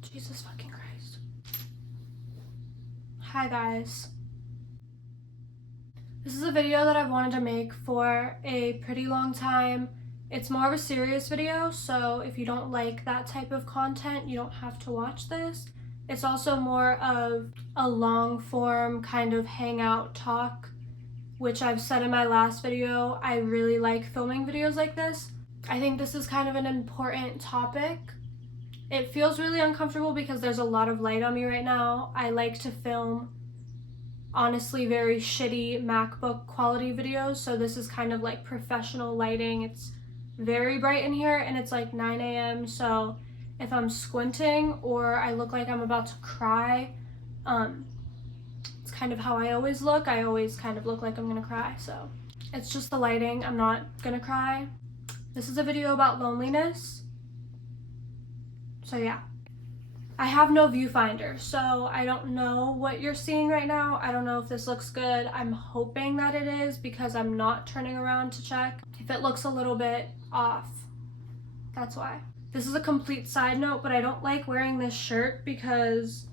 Jesus fucking Christ. Hi guys. This is a video that I've wanted to make for a pretty long time. It's more of a serious video, so if you don't like that type of content, you don't have to watch this. It's also more of a long form kind of hangout talk, which I've said in my last video. I really like filming videos like this. I think this is kind of an important topic. It feels really uncomfortable because there's a lot of light on me right now. I like to film honestly very shitty MacBook quality videos, so this is kind of like professional lighting. It's very bright in here and it's like 9 a.m. so if I'm squinting or I look like I'm about to cry, it's kind of how I always look. I always kind of look like I'm gonna cry, so it's just the lighting. I'm not gonna cry. This is a video about loneliness. So yeah. I have no viewfinder, so I don't know what you're seeing right now. I don't know if this looks good. I'm hoping that it is because I'm not turning around to check. If it looks a little bit off, that's why. This is a complete side note, but I don't like wearing this shirt because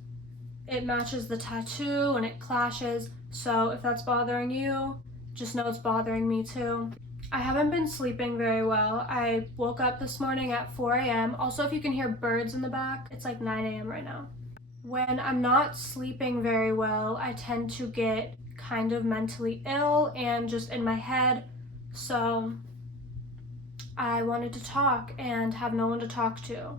it matches the tattoo and it clashes. So if that's bothering you, just know it's bothering me too. I haven't been sleeping very well. I woke up this morning at 4 a.m. Also, if you can hear birds in the back, it's like 9 a.m. right now. When I'm not sleeping very well, I tend to get kind of mentally ill and just in my head. So I wanted to talk and have no one to talk to,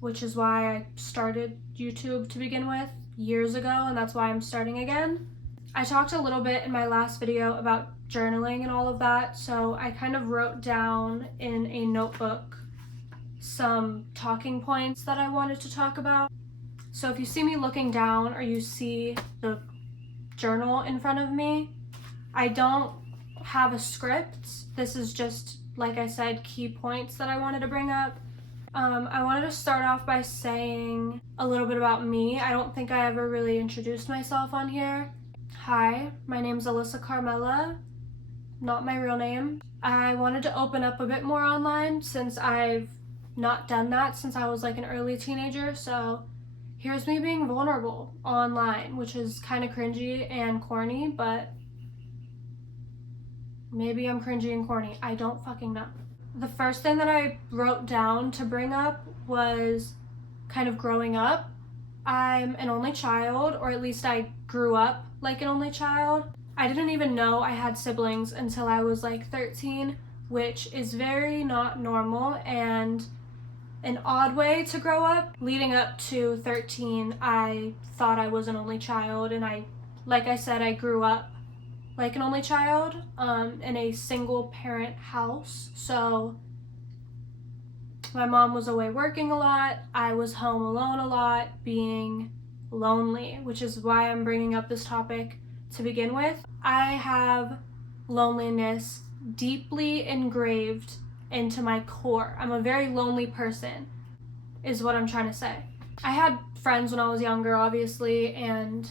which is why I started YouTube to begin with years ago, and that's why I'm starting again. I talked a little bit in my last video about journaling and all of that, so I kind of wrote down in a notebook some talking points that I wanted to talk about. So if you see me looking down or you see the journal in front of me, I don't have a script. This is just, like I said, key points that I wanted to bring up. I wanted to start off by saying a little bit about me. I don't think I ever really introduced myself on here. Hi, my name's Alyssa Carmela, not my real name. I wanted to open up a bit more online since I've not done that since I was like an early teenager, so here's me being vulnerable online, which is kind of cringy and corny, but maybe I'm cringy and corny. I don't fucking know. The first thing that I wrote down to bring up was kind of growing up. I'm an only child, or at least I grew up like an only child. I didn't even know I had siblings until I was like 13, which is very not normal and an odd way to grow up. Leading up to 13, I thought I was an only child, and like I said, I grew up like an only child in a single parent house. So my mom was away working a lot. I was home alone a lot, being lonely, which is why I'm bringing up this topic to begin with. I have loneliness deeply engraved into my core. I'm a very lonely person, is what I'm trying to say. I had friends when I was younger, obviously, and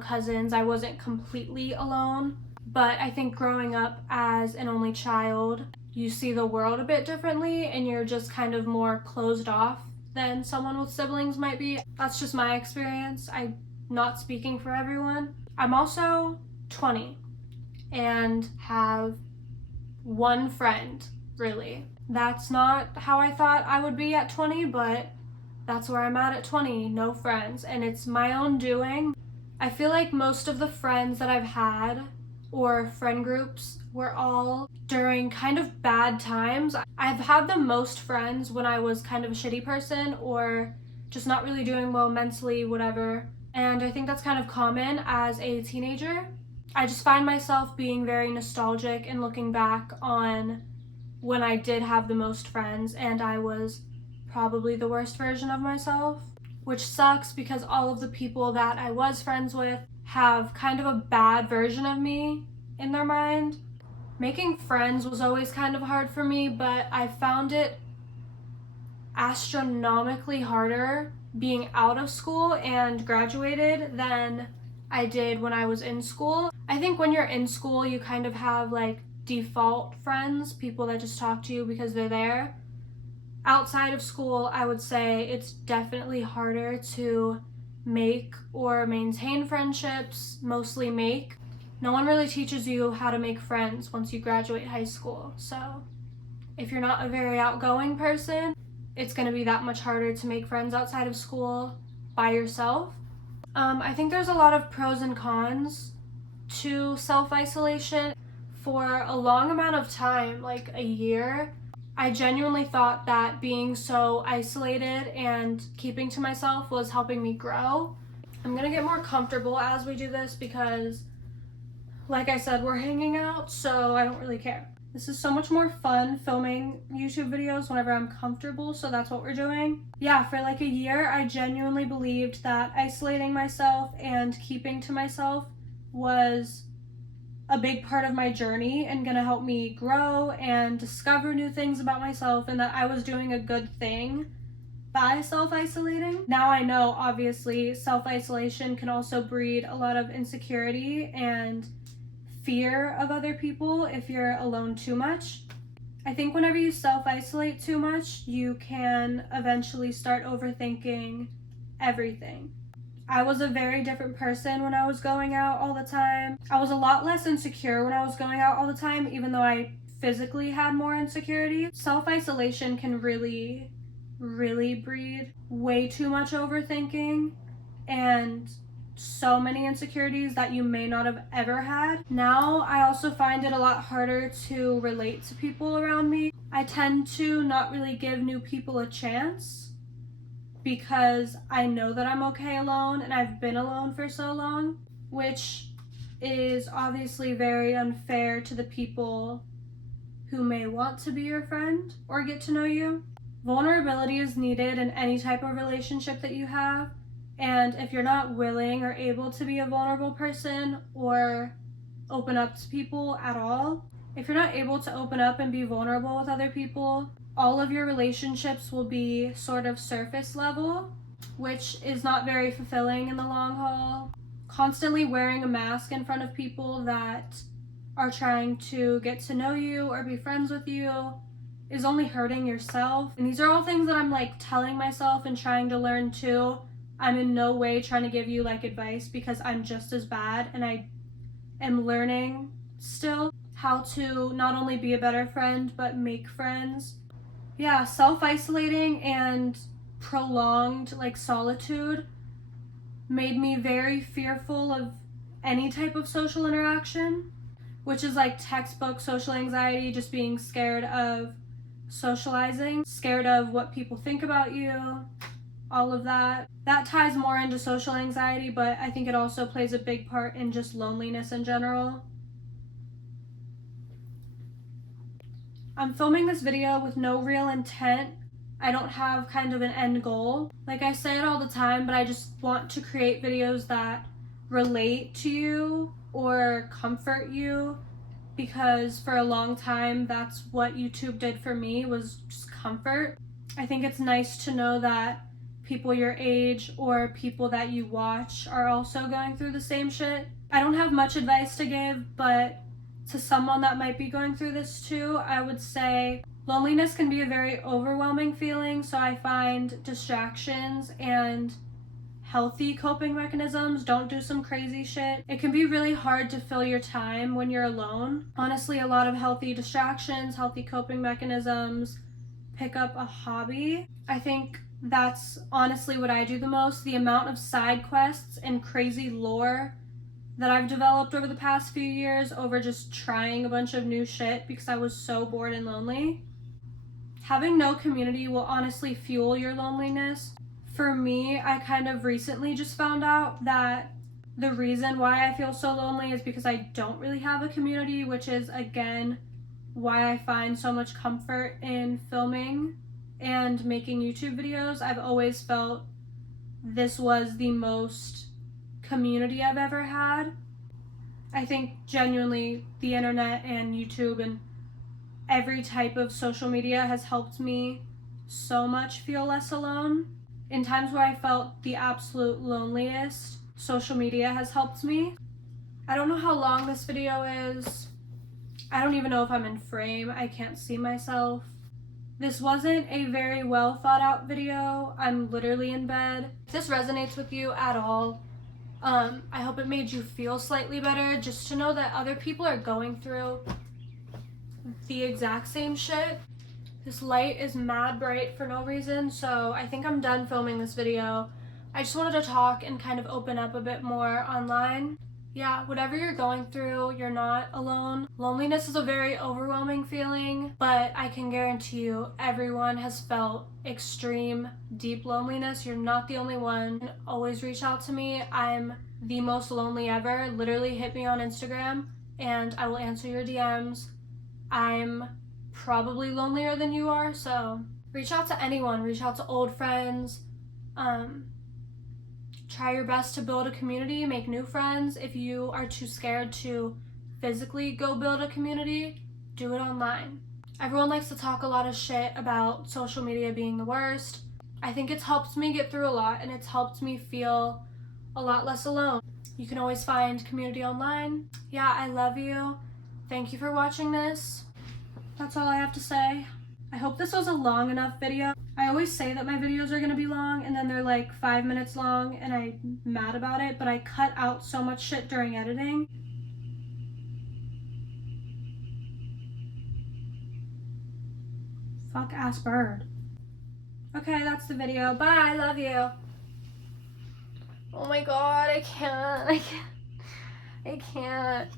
cousins. I wasn't completely alone, but I think growing up as an only child, you see the world a bit differently and you're just kind of more closed off than someone with siblings might be. That's just my experience. I'm not speaking for everyone. I'm also 20 and have one friend, really. That's not how I thought I would be at 20, but that's where I'm at 20, no friends, and it's my own doing. I feel like most of the friends that I've had or friend groups were all during kind of bad times. I've had the most friends when I was kind of a shitty person or just not really doing well mentally, whatever. And I think that's kind of common as a teenager. I just find myself being very nostalgic and looking back on when I did have the most friends and I was probably the worst version of myself, which sucks because all of the people that I was friends with have kind of a bad version of me in their mind. Making friends was always kind of hard for me, but I found it astronomically harder being out of school and graduated than I did when I was in school. I think when you're in school, you kind of have like default friends, people that just talk to you because they're there. Outside of school, I would say it's definitely harder to make or maintain friendships, mostly make. No one really teaches you how to make friends once you graduate high school. So if you're not a very outgoing person, it's going to be that much harder to make friends outside of school by yourself. I think there's a lot of pros and cons to self-isolation. For a long amount of time, like a year, I genuinely thought that being so isolated and keeping to myself was helping me grow. I'm gonna get more comfortable as we do this because, like I said, we're hanging out, so I don't really care. This is so much more fun filming YouTube videos whenever I'm comfortable, so that's what we're doing. Yeah, for like a year, I genuinely believed that isolating myself and keeping to myself was a big part of my journey and gonna help me grow and discover new things about myself, and that I was doing a good thing by self-isolating. Now I know, obviously, self-isolation can also breed a lot of insecurity and fear of other people if you're alone too much. I think whenever you self-isolate too much, you can eventually start overthinking everything. I was a very different person when I was going out all the time. I was a lot less insecure when I was going out all the time, even though I physically had more insecurity. Self-isolation can really breed way too much overthinking and so many insecurities that you may not have ever had. Now, I also find it a lot harder to relate to people around me. I tend to not really give new people a chance because I know that I'm okay alone and I've been alone for so long, which is obviously very unfair to the people who may want to be your friend or get to know you. Vulnerability is needed in any type of relationship that you have, and if you're not willing or able to be a vulnerable person or open up to people at all, if you're not able to open up and be vulnerable with other people, all of your relationships will be sort of surface level, which is not very fulfilling in the long haul. Constantly wearing a mask in front of people that are trying to get to know you or be friends with you is only hurting yourself. And these are all things that I'm like telling myself and trying to learn too. I'm in no way trying to give you like advice because I'm just as bad and I am learning still how to not only be a better friend but make friends. Yeah, self-isolating and prolonged like solitude made me very fearful of any type of social interaction, which is like textbook social anxiety, just being scared of socializing, scared of what people think about you, all of that. That ties more into social anxiety, but I think it also plays a big part in just loneliness in general. I'm filming this video with no real intent. I don't have kind of an end goal. Like I say it all the time, but I just want to create videos that relate to you or comfort you, because for a long time, that's what YouTube did for me, was just comfort. I think it's nice to know that people your age or people that you watch are also going through the same shit. I don't have much advice to give, but to someone that might be going through this too, I would say loneliness can be a very overwhelming feeling, so I find distractions and healthy coping mechanisms. Don't do some crazy shit. It can be really hard to fill your time when you're alone. Honestly, a lot of healthy distractions, healthy coping mechanisms, pick up a hobby. I think that's honestly what I do the most. The amount of side quests and crazy lore that I've developed over the past few years over just trying a bunch of new shit because I was so bored and lonely. Having no community will honestly fuel your loneliness. For me, I kind of recently just found out that the reason why I feel so lonely is because I don't really have a community, which is again why I find so much comfort in filming and making YouTube videos. I've always felt this was the most community I've ever had. I think genuinely the internet and YouTube and every type of social media has helped me so much feel less alone. In times where I felt the absolute loneliest, social media has helped me. I don't know how long this video is. I don't even know if I'm in frame. I can't see myself. This wasn't a very well thought out video. I'm literally in bed. If this resonates with you at all, I hope it made you feel slightly better, just to know that other people are going through the exact same shit. This light is mad bright for no reason, so I think I'm done filming this video. I just wanted to talk and kind of open up a bit more online. Yeah, whatever you're going through, you're not alone. Loneliness is a very overwhelming feeling, but I can guarantee you everyone has felt extreme, deep loneliness. You're not the only one. Always reach out to me. I'm the most lonely ever. Literally hit me on Instagram and I will answer your DMs. I'm probably lonelier than you are, so reach out to anyone. Reach out to old friends. Try your best to build a community, make new friends. If you are too scared to physically go build a community, do it online. Everyone likes to talk a lot of shit about social media being the worst. I think it's helped me get through a lot, and it's helped me feel a lot less alone. You can always find community online. Yeah, I love you. Thank you for watching this. That's all I have to say. I hope this was a long enough video. I always say that my videos are gonna be long and then they're like 5 minutes long and I'm mad about it, but I cut out so much shit during editing. Fuck ass bird. Okay, that's the video. Bye, love you. Oh my god, I can't.